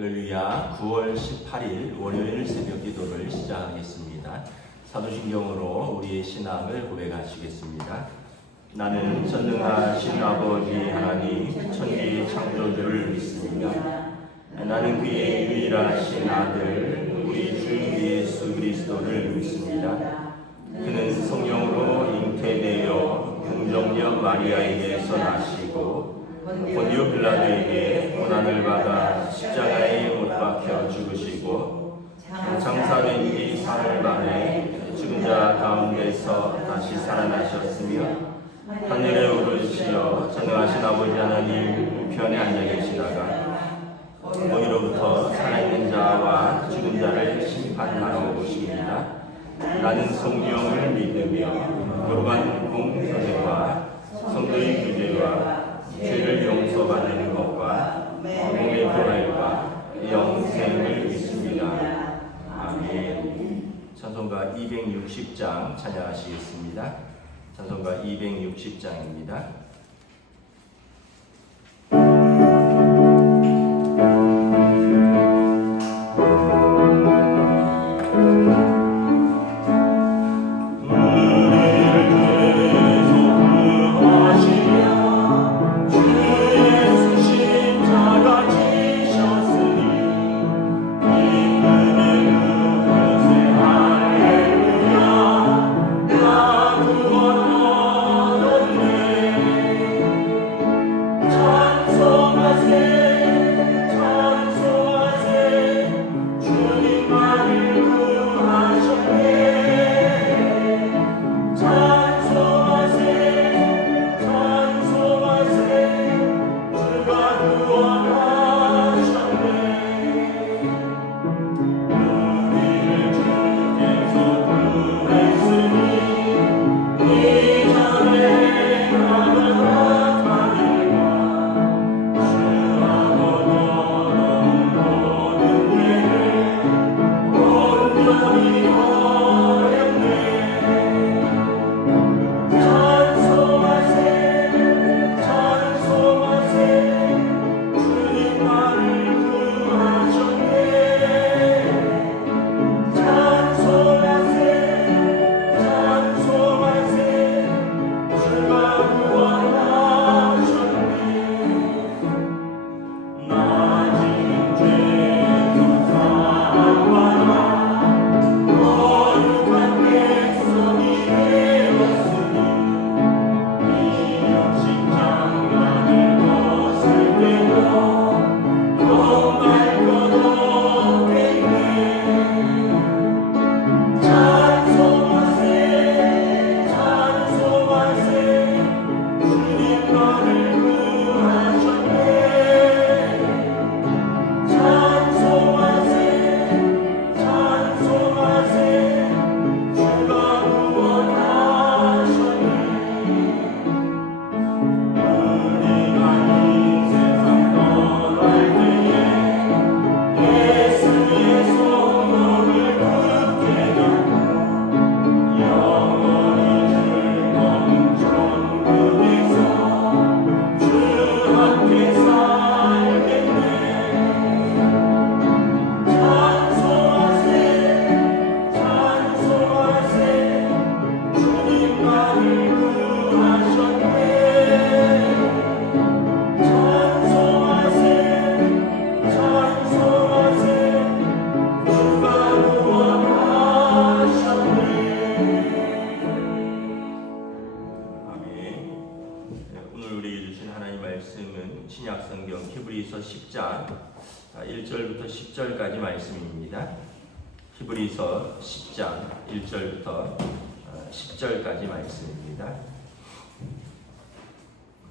할렐루야 9월 18일 월요일 새벽 기도를 시작하겠습니다. 사도신경으로 우리의 신앙을 고백하시겠습니다. 나는 전능하신 아버지 하나님 천지 창조주를 믿습니다. 나는 그의 유일하신 아들 우리 주 예수 그리스도를 믿습니다. 그는 성령으로 잉태되어 긍정력 마리아에게서 나시고 본디오 빌라도에게 고난을 받아 십자가에 못 박혀 죽으시고 장사된 지 사흘 만에 죽은 자 가운데서 다시 살아나셨으며 하늘에 오르시어 전능하신 아버지 하나님 우편에 앉아 계시다가 거기로부터 살아있는 자와 죽은 자를 심판하러 오십니다. 나는 성령을 믿으며 거룩한 공교제와 성도의 규제와 죄를 용서받는 것과 몸의 부활과 영생을 믿습니다. 아멘. 찬송가 260장 찬양하시겠습니다. 찬송가 260장입니다. 1절부터 10절까지 말씀입니다.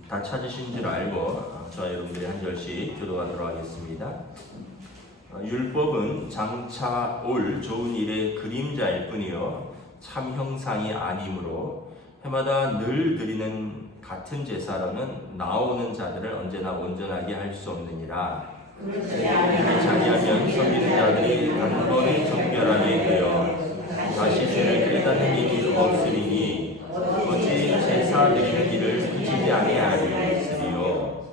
다 찾으신 줄 알고 저와 여러분들이 한 절씩 교도하도록 하겠습니다. 율법은 장차 올 좋은 일의 그림자일 뿐이요 참 형상이 아니므로 해마다 늘 드리는 같은 제사로는 나오는 자들을 언제나 온전하게 할 수 없느니라. 자니하면 섬기는 자들이 단번에 정결하게 되어 다시 죄를 깨닫는 일이 없으리니 어찌 제사 드리는 일을 그치지 아니하리요.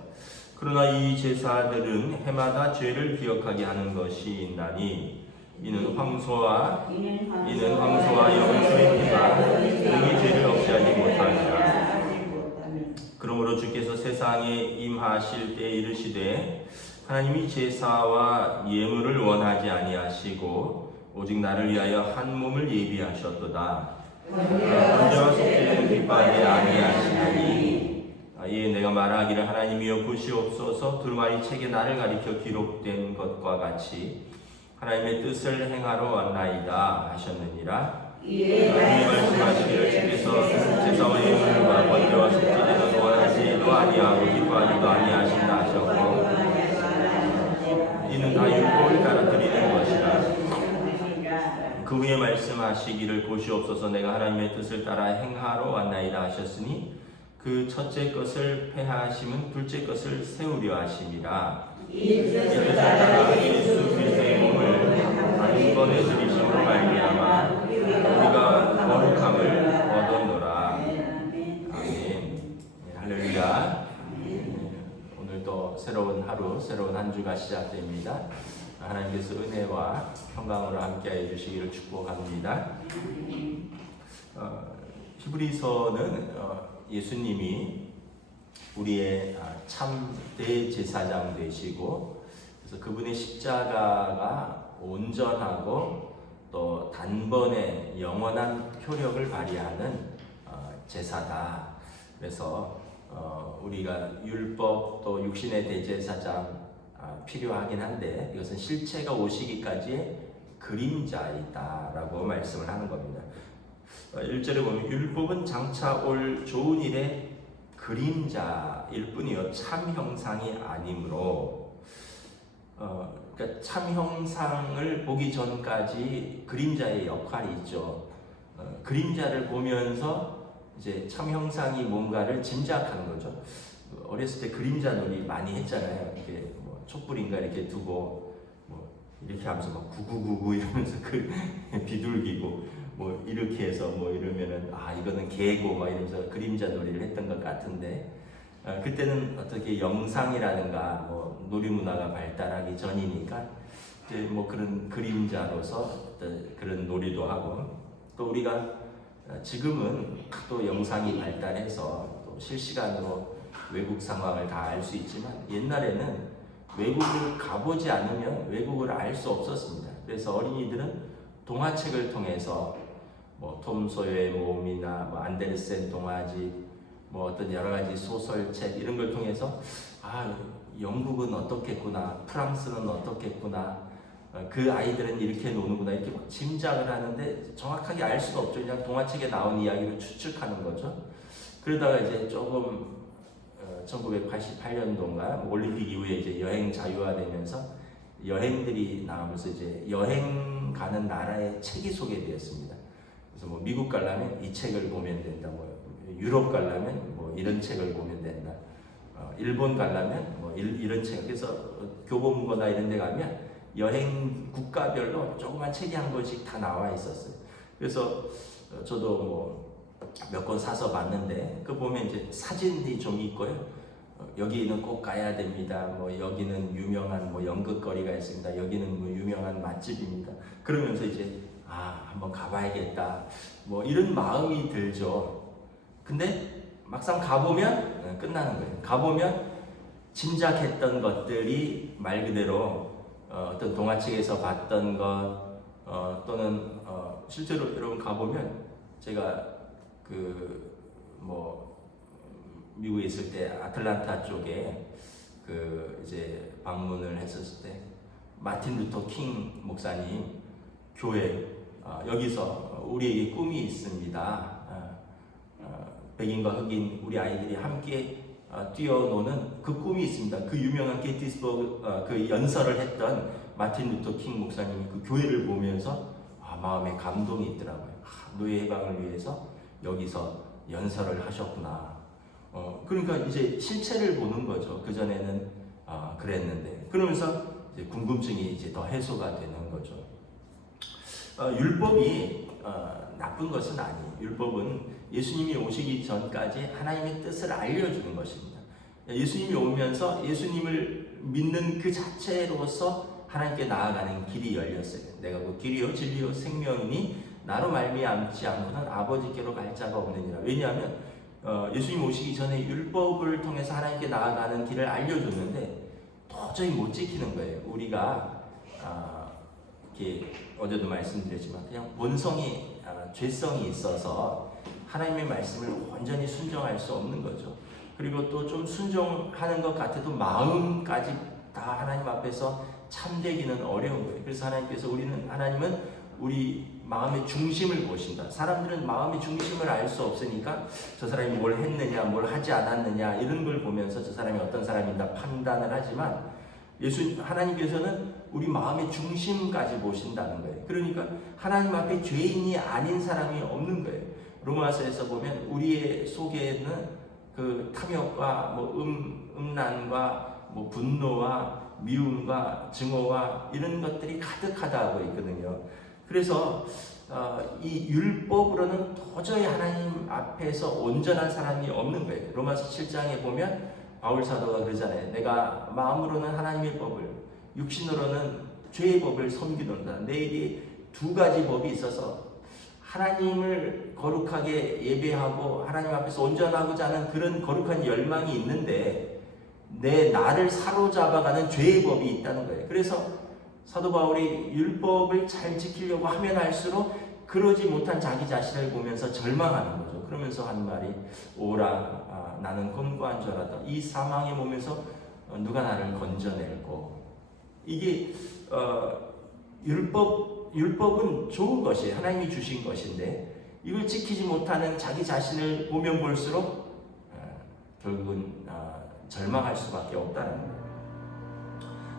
그러나 이 제사 제사들은 해마다 죄를 기억하게 하는 것이 있나니 이는 황소와 이는 황소와 염소의 피가 능히 죄를 없애하지 못하니라 그러므로 주께서 세상에 임하실 때 이르시되 하나님이 제사와 예물을 원하지 아니하시고 오직 나를 위하여 한 몸을 예비하셨도다. 언제와 속죄는 기뻐하지 아니하시나니 아, 이에 내가 말하기를 하나님이여 보시옵소서. 두루마리 책에 나를 가리켜 기록된 것과 같이 하나님의 뜻을 행하러 왔나이다 하셨느니라. 하나님이 말씀하시기를 주께서 제사와 예물과 번제와 속죄제는 원하지도 아니하고 기뻐하지도 아니하신다 하셨고 이는 다 율법을 따라 드리는 것이라 그 후에 말씀하시기를 보시옵소서. 내가 하나님의 뜻을 따라 행하러 왔나이다 하셨으니 그 첫째 것을 폐하심은 둘째 것을 세우려 하심이라. 이 뜻을 따라 예수 그리스도의 몸을 한 번에 들이심으로 말미암아 우리가 거룩함을 얻었노라. 아멘. 네, 할렐루야. 네, 오늘도 새로운 하루 새로운 한 주가 시작됩니다 하나님께서 은혜와 평강으로 함께해 주시기를 축복합니다 어, 히브리서는 어, 예수님이 우리의 아, 참 대제사장 되시고 그래서 그분의 십자가가 온전하고 또 단번에 영원한 효력을 발휘하는 어, 제사다. 그래서 어, 우리가 율법 또 육신의 대제사장 아, 필요하긴 한데 이것은 실체가 오시기까지의 그림자이다라고 말씀을 하는 겁니다. 1절에 보면 율법은 장차 올 좋은 일의 그림자일 뿐이요 참 형상이 아니므로 어, 그러니까 참 형상을 보기 전까지 그림자의 역할이 있죠. 어, 그림자를 보면서 이제 참 형상이 뭔가를 짐작하는 거죠. 어렸을 때 그림자 놀이 많이 했잖아요. 이렇게 뭐 촛불인가 이렇게 두고 뭐 이렇게 하면서 막 구구구구 이러면서 그 비둘기고 뭐 이렇게 해서 뭐 이러면은 아 이거는 개고 막 이러면서 그림자 놀이를 했던 것 같은데 어, 그때는 어떻게 영상이라든가 뭐 놀이 문화가 발달하기 전이니까 이제 뭐 그런 그림자로서 그런 놀이도 하고 또 우리가 어, 지금은 또 영상이 발달해서 또 실시간으로 외국 상황을 다 알 수 있지만 옛날에는 외국을 가보지 않으면 외국을 알 수 없었습니다. 그래서 어린이들은 동화책을 통해서 뭐 톰 소여의 몸이나 뭐 안데르센 동화집 뭐 어떤 여러 가지 소설책 이런 걸 통해서 아 영국은 어떻겠구나 프랑스는 어떻겠구나 어, 그 아이들은 이렇게 노는구나 이렇게 막 짐작을 하는데 정확하게 알 수가 없죠 그냥 동화책에 나온 이야기를 추측하는 거죠 그러다가 이제 조금 1988년도인가 올림픽 이후에 이제 여행 자유화되면서 여행들이 나오면서 이제 여행 가는 나라의 책이 소개되었습니다. 그래서 뭐 미국 가려면 이 책을 보면 된다. 뭐 유럽 가려면 뭐 이런 책을 보면 된다. 어, 일본 가려면 뭐 일, 런 책. 그래서 교보문고나 이런 데 가면 여행 국가별로 조그만 책이 한 권씩 다 나와 있었어요. 그래서 어, 저도 뭐 몇 권 사서 봤는데 그 보면 이제 사진이 좀 있고요. 어, 여기는 꼭 가야 됩니다. 뭐 여기는 유명한 뭐 연극거리가 있습니다. 여기는 뭐 유명한 맛집입니다. 그러면서 이제 아 한번 가봐야겠다. 뭐 이런 마음이 들죠. 근데 막상 가보면 어, 끝나는 거예요. 가보면 짐작했던 것들이 말 그대로 어, 어떤 동화책에서 봤던 것 어, 또는 어, 실제로 여러분 가보면 제가 그 뭐 미국에 있을 때 아틀란타 쪽에 그 이제 방문을 했었을 때 마틴 루터 킹 목사님 교회 어, 여기서 우리에게 꿈이 있습니다. 어, 어, 백인과 흑인 우리 아이들이 함께 어, 뛰어노는 그 꿈이 있습니다. 그 유명한 게티스버그 어, 그 연설을 했던 마틴 루터 킹 목사님이 그 교회를 보면서 아, 마음에 감동이 있더라고요. 아, 노예 해방을 위해서 여기서 연설을 하셨구나. 어, 그러니까 이제 실체를 보는 거죠. 그 전에는 아, 그랬는데 그러면서 이제 궁금증이 이제 더 해소가 되는 거죠. 어, 율법이 어, 나쁜 것은 아니에요. 율법은 예수님이 오시기 전까지 하나님의 뜻을 알려주는 것입니다. 예수님이 오면서 예수님을 믿는 그 자체로서 하나님께 나아가는 길이 열렸어요. 내가 그 길이요 진리요 생명이니 나로 말미암지 않고는 아버지께로 갈 자가 없느니라. 왜냐하면 어, 예수님 오시기 전에 율법을 통해서 하나님께 나아가는 길을 알려줬는데 도저히 못 지키는 거예요. 우리가 아, 이렇게 어제도 말씀드렸지만 그냥 본성이 아, 죄성이 있어서 하나님의 말씀을 완전히 순종할 수 없는 거죠. 그리고 또 좀 순종하는 것 같아도 마음까지 다 하나님 앞에서 참되기는 어려운 거예요. 그래서 하나님께서 우리는 하나님은 우리 마음의 중심을 보신다. 사람들은 마음의 중심을 알 수 없으니까 저 사람이 뭘 했느냐, 뭘 하지 않았느냐 이런 걸 보면서 저 사람이 어떤 사람인가 판단을 하지만 예수 하나님께서는 우리 마음의 중심까지 보신다는 거예요. 그러니까 하나님 앞에 죄인이 아닌 사람이 없는 거예요. 로마서에서 보면 우리의 속에는 그 탐욕과 뭐 음, 음란과 뭐 분노와 미움과 증오와 이런 것들이 가득하다고 있거든요. 그래서 어, 이 율법으로는 도저히 하나님 앞에서 온전한 사람이 없는 거예요. 로마서 7장에 보면 바울 사도가 그러잖아요. 내가 마음으로는 하나님의 법을, 육신으로는 죄의 법을 섬기는다. 내일이 두 가지 법이 있어서 하나님을 거룩하게 예배하고 하나님 앞에서 온전하고자 하는 그런 거룩한 열망이 있는데 내 나를 사로잡아가는 죄의 법이 있다는 거예요. 그래서 사도 바울이 율법을 잘 지키려고 하면 할수록 그러지 못한 자기 자신을 보면서 절망하는 거죠. 그러면서 한 말이 오라 아, 나는 곤고한 자라다. 이 사망의 몸에서 어, 누가 나를 건져낼고 이게 어, 율법 율법은 좋은 것이에요. 하나님이 주신 것인데 이걸 지키지 못하는 자기 자신을 보면 볼수록 어, 결국은 어, 절망할 수밖에 없다는 거예요.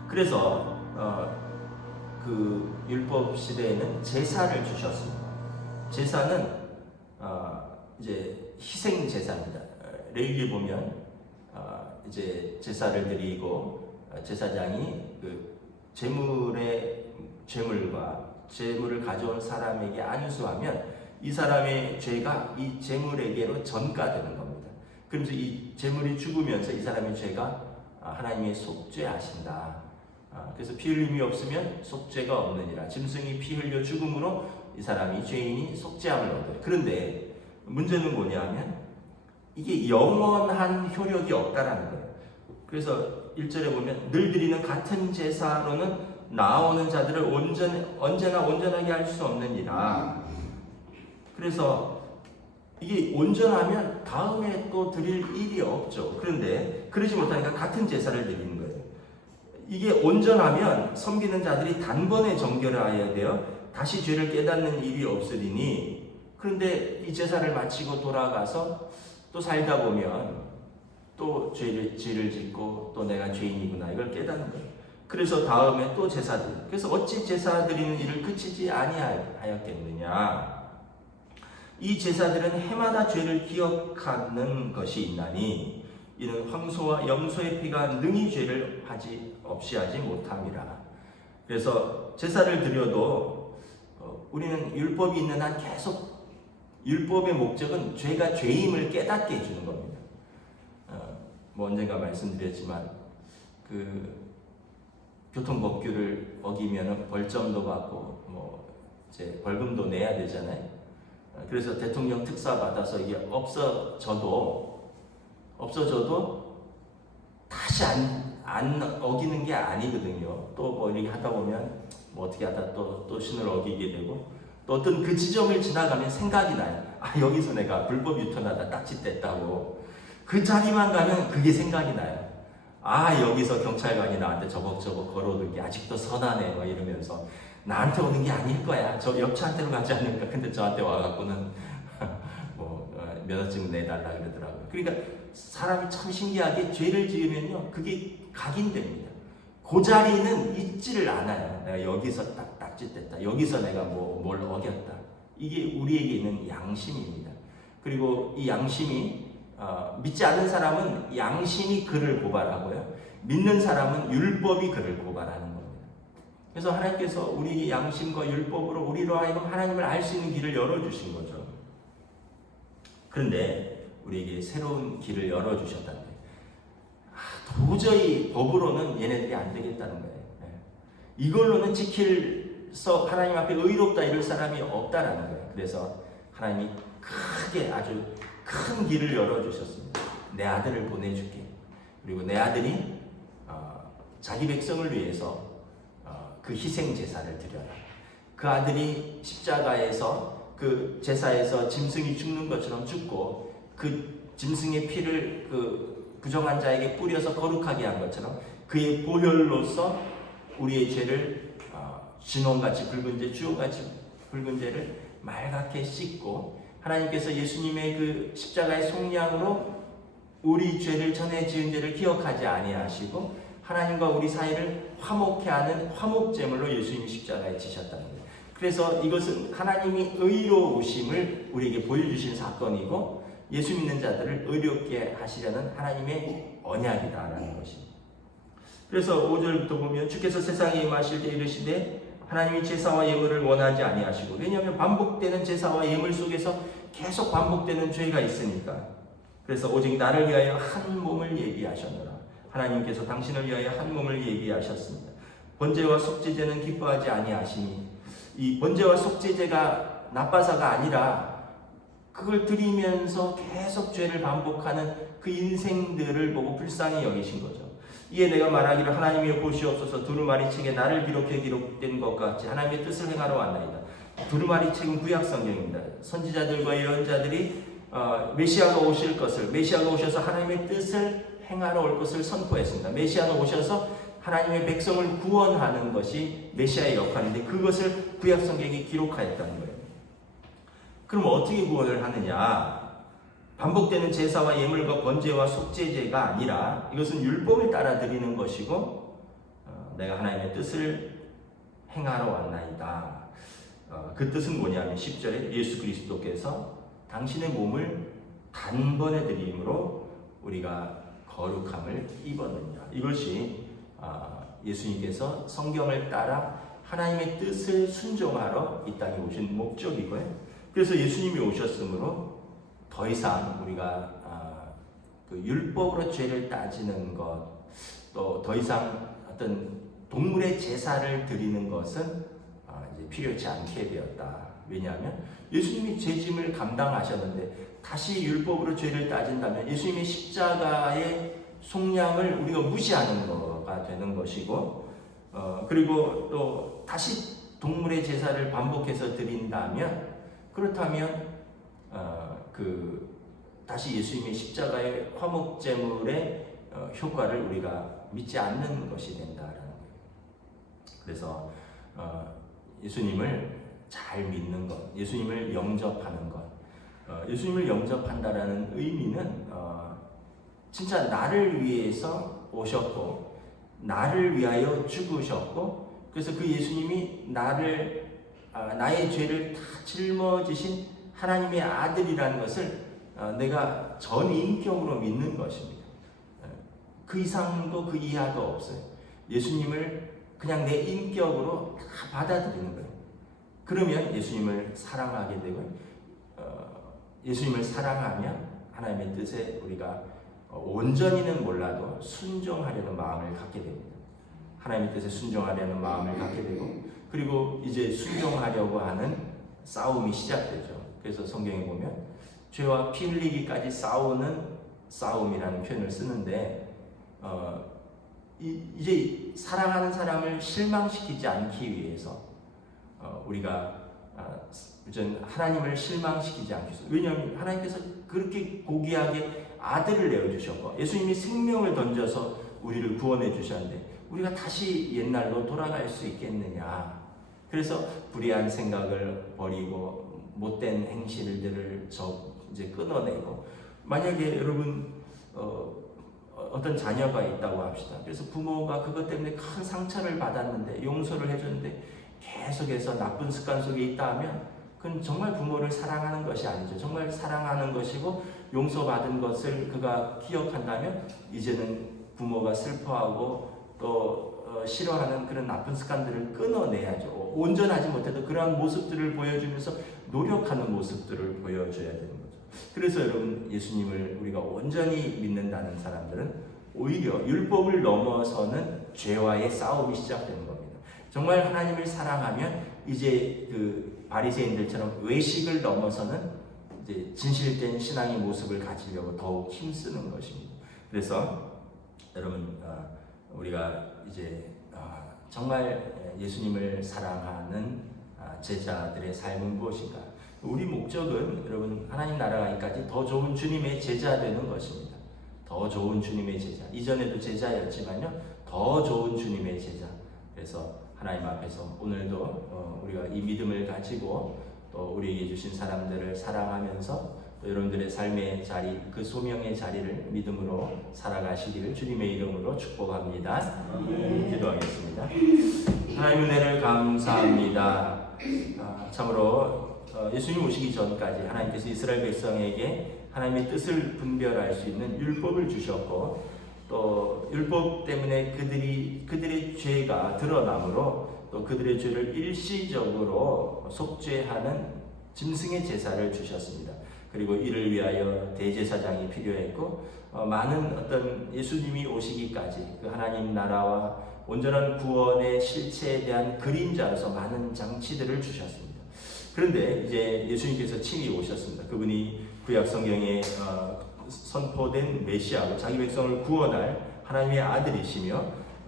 그래서 어, 그 율법 시대에는 제사를 주셨습니다. 제사는 어, 이제 희생 제사입니다. 어, 레위기에 보면 어, 이제 제사를 드리고 어, 제사장이 그 제물의 제물과 제물을 가져온 사람에게 안수하면 이 사람의 죄가 이 제물에게로 전가되는 겁니다. 그러면서 이 제물이 죽으면서 이 사람의 죄가 아, 하나님의 속죄하신다. 아, 그래서 피 흘림이 없으면 속죄가 없느니라. 짐승이 피 흘려 죽음으로 이 사람이 죄인이 속죄함을 얻어요. 그런데 문제는 뭐냐면 이게 영원한 효력이 없다라는 거예요. 그래서 1절에 보면 늘 드리는 같은 제사로는 나오는 자들을 온전, 언제나 온전하게 할 수 없느니라. 그래서 이게 온전하면 다음에 또 드릴 일이 없죠. 그런데 그러지 못하니까 같은 제사를 거예요. 이게 온전하면 섬기는 자들이 단번에 정결을 하여야 돼요. 다시 죄를 깨닫는 일이 없으리니 그런데 이 제사를 마치고 돌아가서 또 살다 보면 또 죄를, 죄를 짓고 또 내가 죄인이구나 이걸 깨닫는 거예요. 그래서 다음에 또 제사들. 그래서 어찌 제사 드리는 일을 그치지 아니하였겠느냐. 이 제사들은 해마다 죄를 기억하는 것이 있나니 이는 황소와 염소의 피가 능히 죄를 하지 없이 하지 못함이라. 그래서 제사를 드려도 어, 우리는 율법이 있는 한 계속 율법의 목적은 죄가 죄임을 깨닫게 해주는 겁니다. 어, 뭐 언젠가 말씀드렸지만 그 교통법규를 어기면 벌점도 받고 뭐 이제 벌금도 내야 되잖아요. 어, 그래서 대통령 특사 받아서 이게 없어져도 없어져도 다시 안, 안 어기는 게 아니거든요. 또 뭐 이렇게 하다 보면 뭐 어떻게 하다 또, 또 신을 어기게 되고 또 어떤 그 지점을 지나가면 생각이 나요. 아, 여기서 내가 불법 유턴하다 딱짓됐다고. 그 자리만 가면 그게 생각이 나요. 아, 여기서 경찰관이 나한테 저벅저벅 걸어오는 게 아직도 선하네. 뭐 이러면서 나한테 오는 게 아닐 거야. 저 옆차한테로 가지 않을까. 근데 저한테 와갖고는 뭐 어, 면허증 내달라 그러더라고요. 그러니까 사람이 참 신기하게 죄를 지으면요. 그게 각인됩니다. 그 자리는 잊지를 않아요. 내가 여기서 딱 딱짓됐다. 여기서 내가 뭐 뭘 어겼다. 이게 우리에게 있는 양심입니다. 그리고 이 양심이 어, 믿지 않는 사람은 양심이 그를 고발하고요. 믿는 사람은 율법이 그를 고발하는 겁니다. 그래서 하나님께서 우리 양심과 율법으로 우리로 하여금 하나님을 알 수 있는 길을 열어주신 거죠. 그런데 우리에게 새로운 길을. 아, 도저히 법으로는 얘네들이 안 되겠다는 거예요. 예. 이걸로는 지킬 서 하나님 앞에 의롭다 이럴 사람이 없다라는 거예요. 그래서 하나님이 크게 아주 큰 길을 열어주셨습니다. 내 아들을 보내줄게. 그리고 내 아들이 어, 자기 백성을 위해서 어, 그 희생 제사를 드려라. 그 아들이 십자가에서 그 제사에서 짐승이 죽는 것처럼 죽고 그 짐승의 피를 그 부정한 자에게 뿌려서 거룩하게 한 것처럼 그의 보혈로서 우리의 죄를 어, 진홍같이 붉은 죄, 주홍같이 붉은 죄를 말갛게 씻고 하나님께서 예수님의 그 십자가의 속량으로 우리 죄를 전에 지은 죄를 기억하지 아니하시고 하나님과 우리 사이를 화목케 하는 화목제물로 예수님이 십자가에 지셨다는 거예요. 그래서 이것은 하나님이 의로우심을 우리에게 보여주신 사건이고 예수 믿는 자들을 의롭게 하시려는 하나님의 언약이다라는 것입니다. 그래서 5절부터 보면 주께서 세상에 임하실 때 이르시되 하나님이 제사와 예물을 원하지 아니하시고 왜냐하면 반복되는 제사와 예물 속에서 계속 반복되는 죄가 있으니까. 그래서 오직 나를 위하여 한 몸을 예비하셨노라. 하나님께서 당신을 위하여 한 몸을 예비하셨습니다. 번제와 속죄제는 기뻐하지 아니하시니 이 번제와 속죄제가 나빠서가 아니라 그걸 드리면서 계속 죄를 반복하는 그 인생들을 보고 불쌍히 여기신 거죠. 이에 내가 말하기를 하나님이 보시옵소서 두루마리 책에 나를 기록해 기록된 것 같이 하나님의 뜻을 행하러 왔나이다. 두루마리 책은 구약 성경입니다. 선지자들과 예언자들이 어, 메시아가 오실 것을 메시아가 오셔서 하나님의 뜻을 행하러 올 것을 선포했습니다. 메시아는 오셔서 하나님의 백성을 구원하는 것이 메시아의 역할인데 그것을 구약 성경이 기록하였다는 거예요. 그럼 어떻게 구원을 하느냐? 반복되는 제사와 예물과 번제와 속죄제가 아니라 이것은 율법을 따라 드리는 것이고 어, 내가 하나님의 뜻을 행하러 왔나이다. 어, 그 뜻은 뭐냐면 10절에 예수 그리스도께서 당신의 몸을 단번에 드림으로 우리가 거룩함을 입었느냐. 이것이 아, 예수님께서 성경을 따라 하나님의 뜻을 순종하러 이 땅에 오신 목적이고요. 그래서 예수님이 오셨으므로 더 이상 우리가 아, 그 율법으로 죄를 따지는 것, 또 더 이상 어떤 동물의 제사를 드리는 것은 아, 이제 필요치 않게 되었다. 왜냐하면 예수님이 죄짐을 감당하셨는데 다시 율법으로 죄를 따진다면 예수님의 십자가의 속량을 우리가 무시하는 거가 되는 것이고, 어, 그리고 또 다시 동물의 제사를 반복해서 드린다면 그렇다면 어, 그 다시 예수님의 십자가의 화목제물의 어, 효과를 우리가 믿지 않는 것이 된다라는 거예요. 그래서 어, 예수님을 잘 믿는 것, 예수님을 영접하는 것, 어, 예수님을 영접한다라는 의미는 어, 진짜 나를 위해서 오셨고 나를 위하여 죽으셨고 그래서 그 예수님이 나를 아, 나의 죄를 다 짊어지신 하나님의 아들이라는 것을 어, 내가 전 인격으로 믿는 것입니다. 어, 그 이상도 그 이하도 없어요. 예수님을 그냥 내 인격으로 다 받아들이는 거예요. 그러면 예수님을 사랑하게 되고 어, 예수님을 사랑하면 하나님의 뜻에 우리가 온전히는 몰라도 순종하려는 마음을 갖게 됩니다. 하나님의 뜻에 순종하려는 마음을 갖게 되고 그리고 이제 순종하려고 하는 싸움이 시작되죠. 그래서 성경에 보면 죄와 피 흘리기까지 싸우는 싸움이라는 표현을 쓰는데 어, 이, 이제 사랑하는 사람을 실망시키지 않기 위해서 어, 우리가 어, 하나님을 실망시키지 않기 위해서 왜냐하면 하나님께서 그렇게 고귀하게 아들을 내어주셨고 예수님이 생명을 던져서 우리를 구원해 주셨는데 우리가 다시 옛날로 돌아갈 수 있겠느냐. 그래서 불의한 생각을 버리고 못된 행실들을 저 이제 끊어내고 만약에 여러분 어, 어떤 자녀가 있다고 합시다. 그래서 부모가 그것 때문에 큰 상처를 받았는데 용서를 해줬는데 계속해서 나쁜 습관 속에 있다 하면 그건 정말 부모를 사랑하는 것이 아니죠. 정말 사랑하는 것이고 용서받은 것을 그가 기억한다면 이제는 부모가 슬퍼하고 또 어, 싫어하는 그런 나쁜 습관들을 끊어내야죠. 온전하지 못해도 그러한 모습들을 보여주면서 노력하는 모습들을 보여줘야 되는 거죠. 그래서 여러분 예수님을 우리가 온전히 믿는다는 사람들은 오히려 율법을 넘어서는 죄와의 싸움이 시작되는 겁니다. 정말 하나님을 사랑하면 이제 그 바리새인들처럼 외식을 넘어서는 이제 진실된 신앙의 모습을 가지려고 더욱 힘쓰는 것입니다. 그래서 여러분 어, 우리가 이제 어, 정말 예수님을 사랑하는 아, 제자들의 삶은 무엇인가? 우리 목적은 여러분 하나님 나라가기까지 더 좋은 주님의 제자 되는 것입니다. 더 좋은 주님의 제자. 이전에도 제자였지만요. 더 좋은 주님의 제자. 그래서 하나님 앞에서 오늘도 어, 우리가 이 믿음을 가지고 또 우리에게 주신 사람들을 사랑하면서 또 여러분들의 삶의 자리, 그 소명의 자리를 믿음으로 살아가시기를 주님의 이름으로 축복합니다. 기도하겠습니다. 하나님 은혜를 감사합니다. 아, 참으로 어, 예수님 오시기 전까지 하나님께서 이스라엘 백성에게 하나님의 뜻을 분별할 수 있는 율법을 주셨고 또 율법 때문에 그들이 그들의 죄가 드러나므로 또 그들의 죄를 일시적으로 속죄하는 짐승의 제사를 주셨습니다. 그리고 이를 위하여 대제사장이 필요했고 어, 많은 어떤 예수님이 오시기까지 그 하나님 나라와 온전한 구원의 실체에 대한 그림자로서 많은 장치들을 주셨습니다. 그런데 이제 예수님께서 친히 오셨습니다. 그분이 구약 성경에 어, 선포된 메시아고 자기 백성을 구원할 하나님의 아들이시며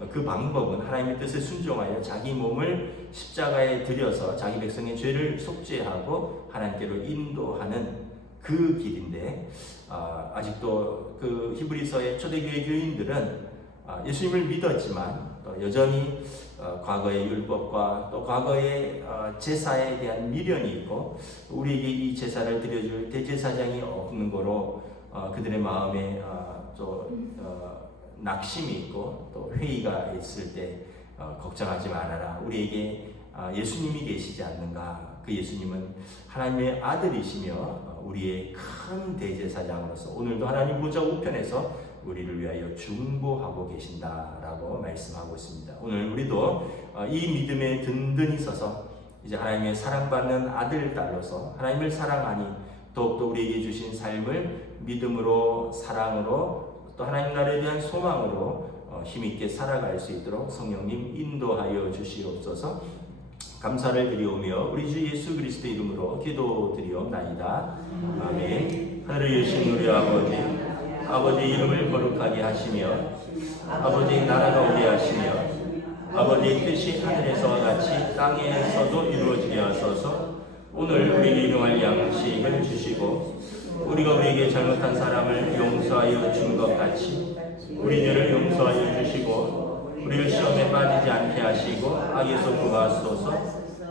어, 그 방법은 하나님의 뜻에 순종하여 자기 몸을 십자가에 들여서 자기 백성의 죄를 속죄하고 하나님께로 인도하는 그 길인데 아, 아직도 그 히브리서의 초대교회 교인들은 아, 예수님을 믿었지만 또 여전히 어, 과거의 율법과 또 과거의 어, 제사에 대한 미련이 있고 우리에게 이 제사를 드려줄 대제사장이 없는 거로 어, 그들의 마음에 어, 또 어, 낙심이 있고 또 회의가 있을 때 어, 걱정하지 말아라. 우리에게 아, 예수님이 계시지 않는가. 그 예수님은 하나님의 아들이시며 어, 우리의 큰 대제사장으로서 오늘도 하나님 보좌 우편에서 우리를 위하여 중보하고 계신다라고 말씀하고 있습니다. 오늘 우리도 어, 이 믿음에 든든히 서서 이제 하나님의 사랑받는 아들 딸로서 하나님을 사랑하니 더욱더 우리에게 주신 삶을 믿음으로 사랑으로 또 하나님 나라에 대한 소망으로 어, 힘있게 살아갈 수 있도록 성령님 인도하여 주시옵소서. 감사를 드리오며 우리 주 예수 그리스도 이름으로 기도드리옵나이다. 아멘. 하늘에 계신 우리 아버지, 아버지 이름을 거룩하게 하시며 아버지 나라가 오게 하시며 아버지 뜻이 하늘에서와 같이 땅에서도 이루어지게 하소서. 오늘 우리에게 일용할 양식을 주시고 우리가 우리에게 잘못한 사람을 용서하여 준 것 같이 우리 죄를 용서하여 주시고 우리를 시험에 빠지지 않게 하시고 악에서 구하소서